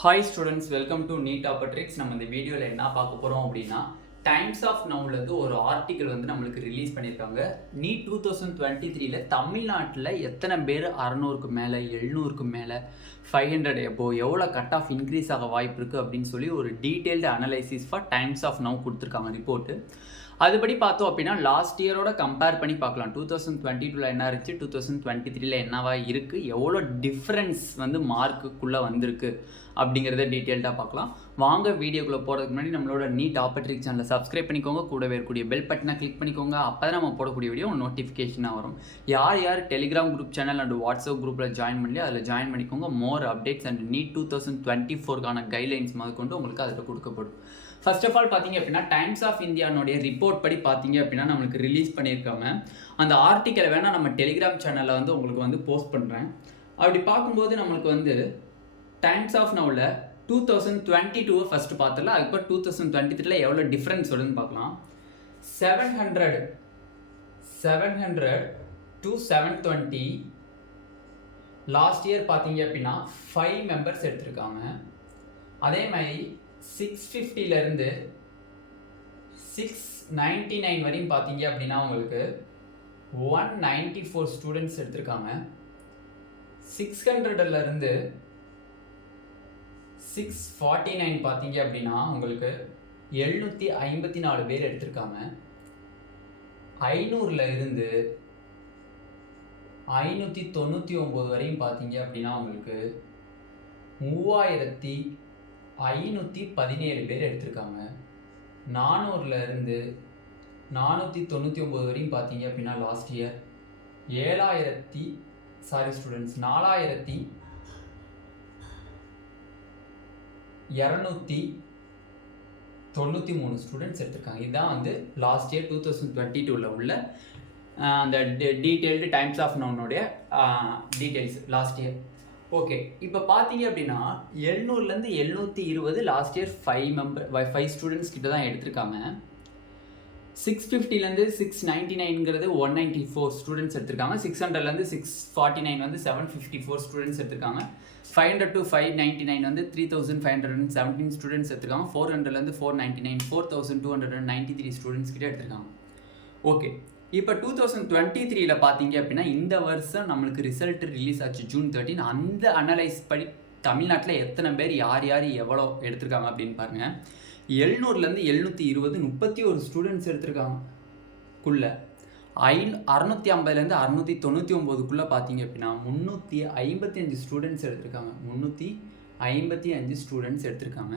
Hi students, welcome to Neet Tricks. நம்ம இந்த வீடியோல என்ன பார்க்க போறோம் அப்படின்னா டைம்ஸ் ஆஃப் நவுல இருந்து ஒரு ஆர்டிகல் வந்து நம்மளுக்கு ரிலீஸ் பண்ணியிருக்காங்க. நீட் 2023ல தமிழ்நாட்டில் எத்தனை பேர் 600க்கு மேலே 700க்கு மேலே 500 எபோ எவ்வளோ கட் ஆஃப் இன்க்ரீஸ் ஆக வாய்ப்பு இருக்குது அப்படின்னு சொல்லி ஒரு detailed analysis for Times of Now கொடுத்துருக்காங்க ரிப்போர்ட்டு. அதுபடி பார்த்தோம் அப்படின்னா லாஸ்ட் இயரோட கம்பேர் பண்ணி பார்க்கலாம். 2022ல் என்ன இருந்துச்சு, 2023ல என்னவா இருக்குது, எவ்வளோ டிஃப்ரென்ஸ் வந்து மார்க்குக்குள்ளே வந்திருக்கு அப்படிங்கிறத டீட்டெயில்டாக பார்க்கலாம். வாங்க வீடியோக்குள்ளே போகிறதுக்கு முன்னாடி நம்மளோட நீட் ட்ரிக்ஸ் சேனலை சப்ஸ்கிரைப் பண்ணிக்கோங்க, கூடவே இருக்கக்கூடிய பெல் பட்டனை கிளிக் பண்ணிக்கோங்க. அப்போ தான் நம்ம போடக்கூடிய வீடியோ நோட்டிஃபிகேஷனாக வரும். யார் யார் Telegram group channel and WhatsApp குரூப்பில் ஜாயின் பண்ணி அதில் ஜாயின் பண்ணிக்கோங்க. மோர் அப்டேட்ஸ் அண்ட் நீட் 2024க்கான கைட்லைன்ஸ் முதற்கொண்டு உங்களுக்கு அதில் கொடுக்கப்படும். ஃபர்ஸ்ட் ஆஃப் ஆல் பார்த்தீங்க அப்படின்னா டைம்ஸ் ஆஃப் இந்தியானுடைய ரிப்போர்ட் படி பார்த்தீங்க அப்படின்னா நம்மளுக்கு ரிலீஸ் பண்ணியிருக்காங்க. அந்த ஆர்டிக்கலை வேணால் நம்ம டெலிகிராம் சேனலில் வந்து உங்களுக்கு வந்து போஸ்ட் பண்ணுறேன். அப்படி பார்க்கும்போது நம்மளுக்கு வந்து டைம்ஸ் ஆஃப் நவுல 2022 ஃபர்ஸ்ட் பார்த்துடலாம். அதுக்கப்புறம் 2023ல எவ்வளோ டிஃப்ரென்ஸ் வருதுன்னு பார்க்கலாம். 700 to 720 லாஸ்ட் இயர் பார்த்தீங்க அப்படின்னா 5 மெம்பர்ஸ் எடுத்திருக்காங்க. அதே மாதிரி 650லேருந்து 699 வரையும் பார்த்தீங்க அப்படின்னா உங்களுக்கு 194 ஸ்டூடெண்ட்ஸ் எடுத்திருக்காங்க. 600லேருந்து 649 பார்த்தீங்க அப்படின்னா உங்களுக்கு 754 பேர் எடுத்திருக்காங்க. 500ல் இருந்து 599 வரையும் பார்த்தீங்க அப்படின்னா உங்களுக்கு 3517 பேர் எடுத்திருக்காங்க. 400ல் இருந்து 499 வரையும் பார்த்தீங்க அப்படின்னா லாஸ்ட் இயர் 4293 ஸ்டூடெண்ட்ஸ் எடுத்திருக்காங்க. இதுதான் வந்து லாஸ்ட் இயர் 2022ல் உள்ள அந்த டீட்டெயில்டு டைம்ஸ் ஆஃப் நவுனுடைய டீட்டெயில்ஸ் லாஸ்ட் இயர். ஓகே, இப்போ பார்த்தீங்க அப்படின்னா 700லேருந்து 720 லாஸ்ட் இயர் 5 ஸ்டூடெண்ட்ஸ் கிட்ட தான் எடுத்திருக்காங்க. 650லேருந்து 699ங்கிறது 194 ஸ்டூடெண்ட்ஸ் எடுத்திருக்காங்க. 600லேருந்து 649 வந்து 754 ஸ்டூடெண்ட்ஸ் எடுத்திருக்காங்க. 500 to 599 வந்து 3517 ஸ்டூடெண்ட்ஸ் எடுத்திருக்காங்க. 400லேருந்து 499 4293 ஸ்டூடெண்ட்ஸ் கிட்ட எடுத்திருக்காங்க. ஓகே, இப்போ 2023ல பார்த்தீங்க அப்படின்னா இந்த வருஷம் நம்மளுக்கு ரிசல்ட் ரிலீஸ் ஆச்சு June 13. அந்த அனலைஸ் படி தமிழ்நாட்டில் எத்தனை பேர் யார் எவ்வளோ எடுத்திருக்காங்க அப்படின்னு பாருங்கள். 700லேருந்து 720 31 ஸ்டூடெண்ட்ஸ் எடுத்திருக்காங்க. 650லேருந்து 699 பார்த்தீங்க அப்படின்னா 355 ஸ்டூடெண்ட்ஸ் எடுத்திருக்காங்க. 355 ஸ்டூடெண்ட்ஸ் எடுத்திருக்காங்க.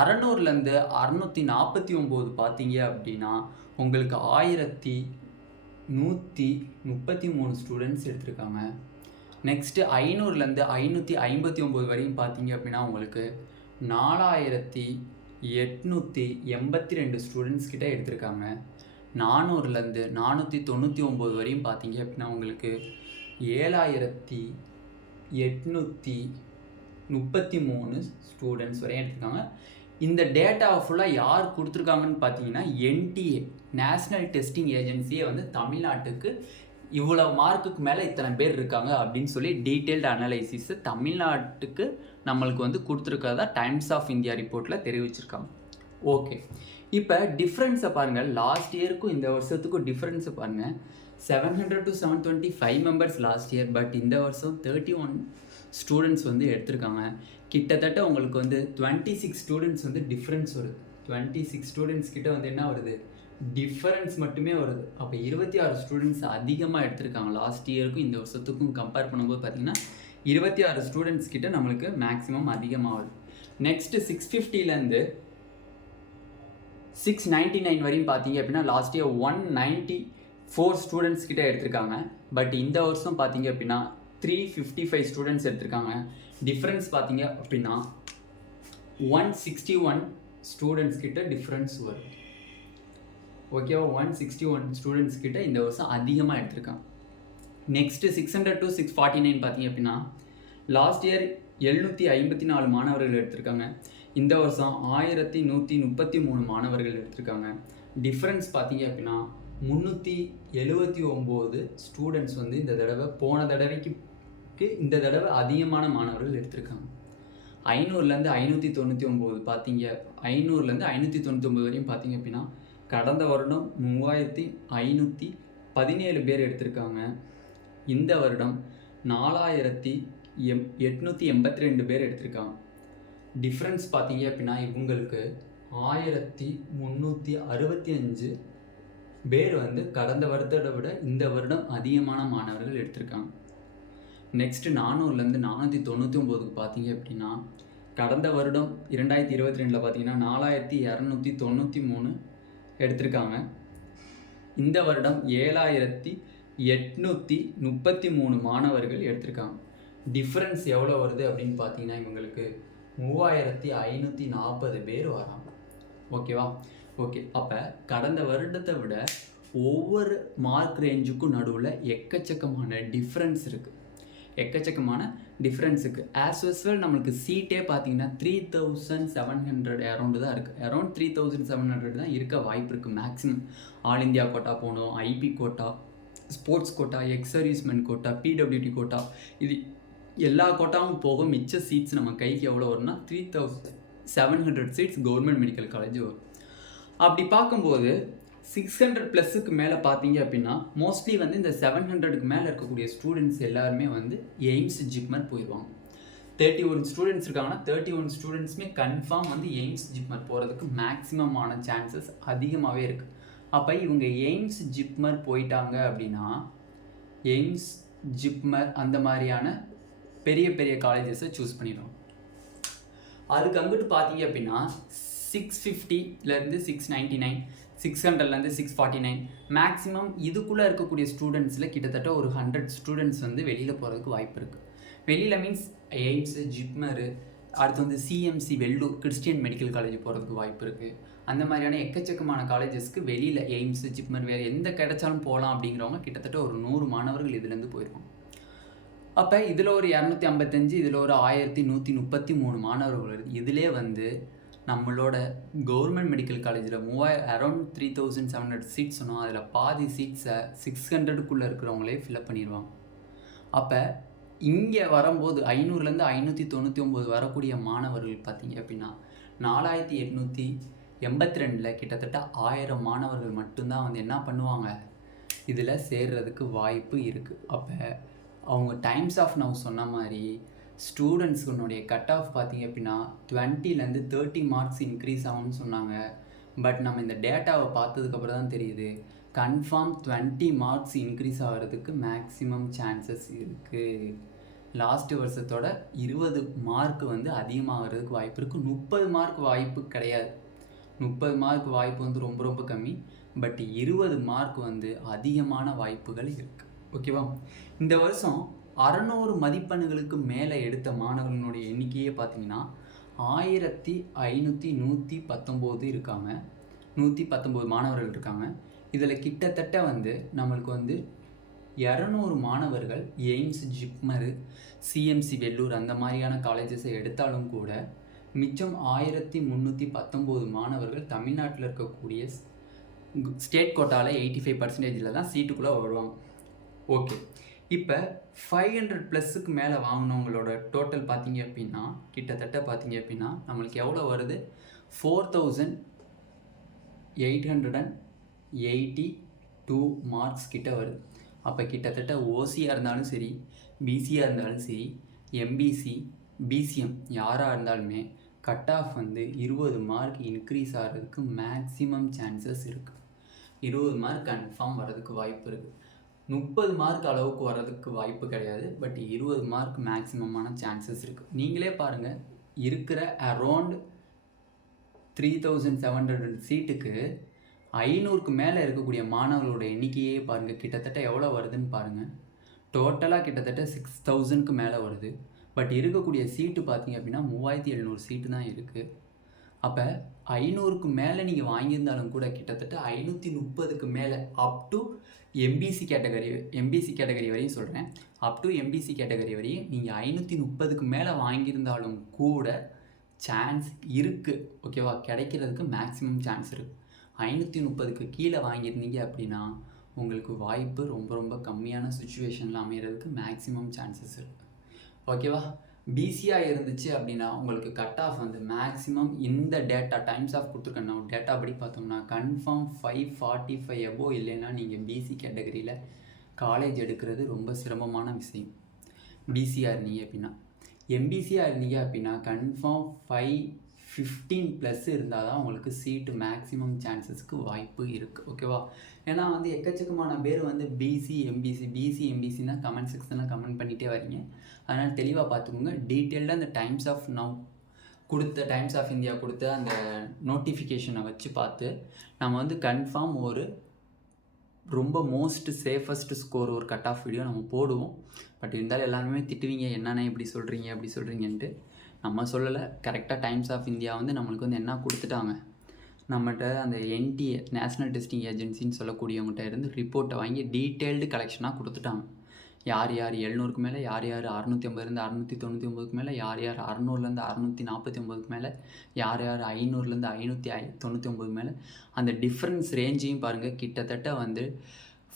600லேருந்து 649 பார்த்தீங்க அப்படின்னா உங்களுக்கு 1133 ஸ்டூடெண்ட்ஸ் எடுத்திருக்காங்க. நெக்ஸ்ட்டு 500லேருந்து 559 வரையும் பார்த்தீங்க அப்படின்னா உங்களுக்கு 4882 ஸ்டூடெண்ட்ஸ் கிட்ட எடுத்திருக்காங்க. 400லேருந்து 499 வரையும் பார்த்தீங்க அப்படின்னா உங்களுக்கு 7833 ஸ்டூடெண்ட்ஸ் வரையும் எடுத்திருக்காங்க. இந்த டேட்டாவை ஃபுல்லாக யார் கொடுத்துருக்காங்கன்னு பார்த்தீங்கன்னா NTA நேஷ்னல் டெஸ்டிங் ஏஜென்சியை வந்து தமிழ்நாட்டுக்கு இவ்வளோ மார்க்குக்கு மேலே இத்தனை பேர் இருக்காங்க அப்படின்னு சொல்லி டீட்டெயில்டு அனலைசிஸை தமிழ்நாட்டுக்கு நம்மளுக்கு வந்து கொடுத்துருக்கறதா டைம்ஸ் ஆஃப் இந்தியா ரிப்போர்ட்டில் தெரிவிச்சிருக்காங்க. ஓகே, இப்போ டிஃப்ரென்ஸை பாருங்கள். லாஸ்ட் இயருக்கும் இந்த வருஷத்துக்கும் டிஃப்ரென்ஸை பாருங்கள். 700 to 720 5 members last year, but இந்த வருஷம் 31 ஸ்டூடெண்ட்ஸ் வந்து எடுத்திருக்காங்க. கிட்டத்தட்ட உங்களுக்கு வந்து 26 ஸ்டூடெண்ட்ஸ் வந்து டிஃப்ரென்ஸ் வருது. 26 ஸ்டூடெண்ட்ஸ் கிட்ட வந்து என்ன வருது, டிஃபரன்ஸ் மட்டுமே வருது. அப்போ 26 ஸ்டூடெண்ட்ஸ் அதிகமாக எடுத்திருக்காங்க. லாஸ்ட் இயருக்கும் இந்த வருஷத்துக்கும் கம்பேர் பண்ணும்போது பார்த்தீங்கன்னா 26 ஸ்டூடெண்ட்ஸ் கிட்ட நம்மளுக்கு மேக்ஸிமம் அதிகமாக வருது. நெக்ஸ்ட்டு 650லேருந்து 699 வரையும் பார்த்தீங்க அப்படின்னா லாஸ்ட் இயர் 194 ஸ்டூடெண்ட்ஸ் கிட்ட எடுத்திருக்காங்க. பட் இந்த வருஷம் பார்த்தீங்க அப்படின்னா 355 ஸ்டூடெண்ட்ஸ் எடுத்திருக்காங்க. டிஃப்ரென்ஸ் பார்த்தீங்க அப்படின்னா 161 ஸ்டூடெண்ட்ஸ் கிட்ட டிஃப்ரென்ஸ் வரும். ஓகேவா, 161 ஸ்டூடெண்ட்ஸ் கிட்ட இந்த வருஷம் அதிகமாக எடுத்திருக்காங்க. நெக்ஸ்ட்டு 600 to 649 பார்த்தீங்க அப்படின்னா லாஸ்ட் இயர் 754 மாணவர்கள் எடுத்திருக்காங்க. இந்த வருஷம் 1133 மாணவர்கள் எடுத்திருக்காங்க. டிஃப்ரென்ஸ் பார்த்தீங்க அப்படின்னா 379 ஸ்டூடெண்ட்ஸ் வந்து இந்த தடவை போன தடவைக்கு இந்த தடவை அதிகமான மாணவர்கள் எடுத்திருக்காங்க. 500லேருந்து 599 பார்த்தீங்க, 500லேருந்து 599 வரையும் பார்த்தீங்க அப்படின்னா கடந்த வருடம் 3517 பேர் எடுத்திருக்காங்க. இந்த வருடம் 4882 பேர் எடுத்திருக்காங்க. டிஃப்ரென்ஸ் பார்த்தீங்க அப்படின்னா இவங்களுக்கு 1365 பேர் வந்து கடந்த வருடத்தை விட இந்த வருடம் அதிகமான மாணவர்கள் எடுத்திருக்காங்க. நெக்ஸ்ட்டு 400லேருந்து 499க்கு பார்த்தீங்க அப்படின்னா கடந்த வருடம் 2022 பார்த்தீங்கன்னா 4293 எடுத்திருக்காங்க. இந்த வருடம் 7833 மாணவர்கள் எடுத்திருக்காங்க. டிஃப்ரென்ஸ் எவ்வளோ வருது அப்படின்னு பார்த்தீங்கன்னா இவங்களுக்கு 3540 பேர் வராங்க. ஓகேவா? ஓகே, அப்போ கடந்த வருடத்தை விட ஒவ்வொரு மார்க் ரேஞ்சுக்கும் நடுவில் எக்கச்சக்கமான டிஃப்ரென்ஸ் இருக்குது. ஆஸ் யூஸ்வல் நம்மளுக்கு சீட்டே பார்த்தீங்கன்னா 3700 அரௌண்டு தான் இருக்குது. அரௌண்ட் 3700 தான் இருக்க வாய்ப்பு இருக்குது மேக்ஸிமம். ஆல் இந்தியா கோட்டா போகணும், IP quota, sports quota, exservicemen quota, PWD quota, இது எல்லா கோட்டாவும் போக மிச்ச சீட்ஸ் நம்ம கைக்கு எவ்வளோ வரும்னா 3700 சீட்ஸ் கவர்மெண்ட் மெடிக்கல் காலேஜ் வரும். அப்படி பார்க்கும்போது 600+ மேலே பார்த்தீங்க அப்படின்னா மோஸ்ட்லி வந்து இந்த 700க்கு மேலே இருக்கக்கூடிய ஸ்டூடெண்ட்ஸ் எல்லாருமே வந்து எய்ம்ஸ் ஜிப்மர் போயிடுவாங்க. 31 ஸ்டூடெண்ட்ஸ் இருக்காங்கன்னா 31 ஸ்டூடெண்ட்ஸுமே கன்ஃபார்ம் வந்து எய்ம்ஸ் ஜிப்மர் போகிறதுக்கு மேக்ஸிமமான சான்சஸ் அதிகமாகவே இருக்குது. அப்போ இவங்க எய்ம்ஸ் ஜிப்மர் போயிட்டாங்க அப்படின்னா எய்ம்ஸ் ஜிப்மர் அந்த மாதிரியான பெரிய பெரிய காலேஜஸை சூஸ் பண்ணிடுவோம். அதுக்கு அங்கிட்டு பார்த்தீங்க அப்படின்னா 650லேருந்து 699, 600லேருந்து 649 மேக்ஸிமம் இதுக்குள்ளே இருக்கக்கூடிய ஸ்டூடெண்ட்ஸில் கிட்டத்தட்ட ஒரு 100 ஸ்டூடெண்ட்ஸ் வந்து வெளியில் போகிறதுக்கு வாய்ப்பு இருக்குது. வெளியில் மீன்ஸ் எய்ம்ஸு, ஜிப்மரு, அடுத்து வந்து CMC Vellore Christian Medical College போகிறதுக்கு வாய்ப்பு இருக்குது. அந்த மாதிரியான எக்கச்சக்கமான காலேஜஸ்க்கு வெளியில் எய்ம்ஸு, ஜிப்மர் வேறு எந்த கிடைச்சாலும் போகலாம் அப்படிங்கிறவங்க கிட்டத்தட்ட ஒரு 100 மாணவர்கள் இதுலேருந்து போயிடுவாங்க. அப்போ இதில் ஒரு 255, இதில் ஒரு 1133 மாணவர்கள் வருது. இதிலே வந்து நம்மளோட கவர்மெண்ட் மெடிக்கல் காலேஜில் அரௌண்ட் 3700 சீட்ஸ் சொன்னோம். அதில் பாதி சீட்ஸை 600க்குள்ளே இருக்கிறவங்களே ஃபில்அப் பண்ணிடுவாங்க. அப்போ இங்கே வரும்போது 500லேருந்து 599 வரக்கூடிய மாணவர்கள் பார்த்தீங்க அப்படின்னா 4882 கிட்டத்தட்ட 1000 மாணவர்கள் மட்டும்தான் வந்து என்ன பண்ணுவாங்க, இதில் சேர்றதுக்கு வாய்ப்பு இருக்குது. அப்போ அவங்க டைம்ஸ் ஆஃப் நவ் சொன்ன மாதிரி ஸ்டூடெண்ட்ஸுனுடைய கட் ஆஃப் பார்த்தீங்க அப்படின்னா 20லேருந்து 30 மார்க்ஸ் இன்க்ரீஸ் ஆகும்னு சொன்னாங்க. பட் நம்ம இந்த டேட்டாவை பார்த்ததுக்கப்புறம் தான் தெரியுது கன்ஃபார்ம் 20 மார்க்ஸ் இன்க்ரீஸ் ஆகிறதுக்கு மேக்ஸிமம் சான்சஸ் இருக்குது. லாஸ்ட்டு வருஷத்தோட 20 மார்க் வந்து அதிகமாகிறதுக்கு வாய்ப்பு இருக்குது. 30 மார்க் வாய்ப்பு கிடையாது. 30 மார்க் வாய்ப்பு வந்து ரொம்ப ரொம்ப கம்மி. பட் 20 மார்க் வந்து அதிகமான வாய்ப்புகள் இருக்குது. ஓகேவா? இந்த வருஷம் 600 மதிப்பெண்களுக்கு மேலே எடுத்த மாணவர்களுடைய எண்ணிக்கையே பார்த்தீங்கன்னா 1519 இருக்காங்க. 119 மாணவர்கள் இருக்காங்க. இதில் கிட்டத்தட்ட வந்து நம்மளுக்கு வந்து 200 மாணவர்கள் எய்ம்ஸ், ஜிப்மரு, சிஎம்சி வெள்ளூர் அந்த மாதிரியான காலேஜஸை எடுத்தாலும் கூட மிச்சம் 1319 மாணவர்கள் தமிழ்நாட்டில் இருக்கக்கூடிய ஸ்டேட் கோட்டாவில் 85% தான் சீட்டுக்குள்ளே வருவாங்க. ஓகே, இப்போ 500+ மேலே வாங்கினவங்களோட டோட்டல் பார்த்தீங்க அப்படின்னா கிட்டத்தட்ட பார்த்தீங்க அப்படின்னா நம்மளுக்கு எவ்வளோ வருது, 4882 மார்க்ஸ் கிட்ட வருது. அப்போ கிட்டத்தட்ட ஓசியாக இருந்தாலும் சரி, பிசியாக இருந்தாலும் சரி, எம்பிசி, பிசிஎம் யாராக இருந்தாலுமே கட் ஆஃப் வந்து 20 மார்க் இன்க்ரீஸ் ஆகிறதுக்கு மேக்ஸிமம் சான்சஸ் இருக்குது. 20 மார்க் கன்ஃபார்ம் வர்றதுக்கு வாய்ப்பு இருக்குது. 30 மார்க் அளவுக்கு வர்றதுக்கு வாய்ப்பு கிடையாது. பட் 20 மார்க் மேக்ஸிமமான சான்சஸ் இருக்குது. நீங்களே பாருங்கள், இருக்கிற அரௌண்ட் 3700 சீட்டுக்கு 500க்கு மேலே இருக்கக்கூடிய மாணவர்களோட எண்ணிக்கையே பாருங்கள், கிட்டத்தட்ட எவ்வளோ வருதுன்னு பாருங்கள். டோட்டலாக கிட்டத்தட்ட 6000க்கு மேலே வருது. பட் இருக்கக்கூடிய சீட்டு பார்த்தீங்க அப்படின்னா 3700 சீட்டு தான் இருக்குது. அப்போ 500க்கு மேலே நீங்கள் வாங்கியிருந்தாலும் கூட கிட்டத்தட்ட 530க்கு மேலே அப் டு எம்பிசி கேட்டகரி வரையும் சொல்கிறேன். அப் டு எம்பிசி கேட்டகரி வரையும் நீங்கள் 530க்கு மேலே வாங்கியிருந்தாலும் கூட சான்ஸ் இருக்குது. ஓகேவா? கிடைக்கிறதுக்கு மேக்ஸிமம் சான்ஸ் இருக்குது. 530க்கு கீழே வாங்கியிருந்தீங்க அப்படின்னா உங்களுக்கு வாய்ப்பு ரொம்ப ரொம்ப கம்மியான சுச்சுவேஷனில் அமைகிறதுக்கு மேக்ஸிமம் சான்சஸ் இருக்குது. ஓகேவா? பிசியாக இருந்துச்சு அப்படின்னா உங்களுக்கு கட் ஆஃப் வந்து மேக்ஸிமம் இந்த டேட்டா டைம்ஸ் ஆஃப் கொடுத்துருக்கேன் டேட்டா படி பார்த்தோம்னா கன்ஃபார்ம் 545 எபோ இல்லைன்னா நீங்கள் பிசி கேட்டகரியில் காலேஜ் எடுக்கிறது ரொம்ப சிரமமான விஷயம். பிசியாக இருந்தீங்க அப்படின்னா. எம்பிசியாக இருந்தீங்க அப்படின்னா கன்ஃபார்ம் 515 ப்ளஸ் இருந்தால் தான் உங்களுக்கு சீட்டு மேக்ஸிமம் சான்சஸ்க்கு வாய்ப்பு இருக்குது. ஓகேவா? ஏன்னா வந்து எக்கச்சக்கமான பேர் வந்து பிசி எம்பிசி தான் கமெண்ட் செக்ஷனில் கமெண்ட் பண்ணிகிட்டே வரீங்க. அதனால் தெளிவாக பார்த்துக்கோங்க. டீட்டெயில்டாக அந்த டைம்ஸ் ஆஃப் நவ் கொடுத்த டைம்ஸ் ஆஃப் இந்தியா கொடுத்த அந்த நோட்டிஃபிகேஷனை வச்சு பார்த்து நம்ம வந்து கன்ஃபார்ம் ஒரு ரொம்ப மோஸ்ட் சேஃபஸ்ட் ஸ்கோர் ஒரு கட் ஆஃப் வீடியோ நம்ம போடுவோம். பட் இருந்தாலும் எல்லாருமே திட்டுவீங்க, என்னென்ன இப்படி சொல்கிறீங்கன்ட்டு. நம்ம சொல்லலை, கரெக்டாக டைம்ஸ் ஆஃப் இந்தியா வந்து நம்மளுக்கு வந்து என்ன கொடுத்துட்டாங்க, நம்மகிட்ட அந்த என்டிஏ நேஷ்னல் டெஸ்டிங் ஏஜென்சின்னு சொல்லக்கூடியவங்ககிட்ட இருந்து ரிப்போர்ட்டை வாங்கி டீட்டெயில்டு கலெக்ஷனாக கொடுத்துட்டாங்க. யார் 700க்கு மேலே, யார் 650 699க்கு மேலே, யார் 600 649க்கு மேலே, யார் 500 599 மேலே, அந்த டிஃப்ரென்ஸ் ரேஞ்சையும் பாருங்கள். கிட்டத்தட்ட வந்து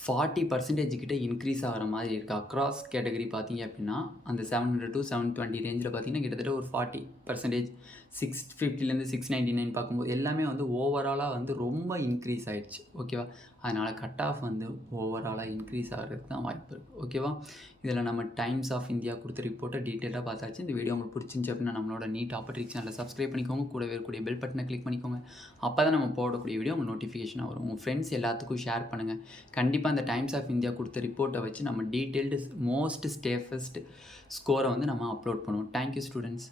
40% கிட்ட இன்க்ரீஸ் ஆகிற மாதிரி இருக்குது. அக்ராஸ் கேட்டகரி பார்த்தீங்க அப்படின்னா அந்த 700 to 720 ரேஞ்சில் பார்த்தீங்கன்னா கிட்டத்தட்ட ஒரு 40%, 650 699 பார்க்கும்போது எல்லாமே வந்து ஓவராலாக வந்து ரொம்ப இன்க்ரீஸ் ஆகிடுச்சு. ஓகேவா? அதனால் கட் ஆஃப் வந்து ஓவராலாக இன்க்ரீஸ் ஆகிறதுக்கு தான் வாய்ப்பு இருக்குது. ஓகேவா? இதில் நம்ம டைம்ஸ் ஆஃப் இந்தியா கொடுத்த ரிப்போர்ட்டை டீட்டெயிலாக பார்த்தாச்சு. இந்த வீடியோ உங்களுக்கு பிடிச்சிருந்துச்சு அப்படின்னா நம்மளோட நீட் ஆப்பர்ட்ரிக்ஸ் சேனலை சப்ஸ்கிரைப் பண்ணிக்கோங்க. கூடவே இருக்கக்கூடிய பெல் பட்டனை கிளிக் பண்ணிக்கோங்க. அப்போ தான் நம்ம போடக்கூடிய வீடியோ உங்களுக்கு நோட்டிஃபிகேஷனாக வரும். உங்கள் ஃப்ரெண்ட்ஸ் எல்லாத்துக்கும் ஷேர் பண்ணுங்கள். கண்டிப்பாக அந்த டைம்ஸ் ஆஃப் இந்தியா கொடுத்த ரிப்போர்ட்டை வச்சு நம்ம டீட்டெயில்டு மோஸ்ட் சேஃபஸ்ட் ஸ்கோரை வந்து நம்ம அப்லோட் பண்ணுவோம். Thank you students.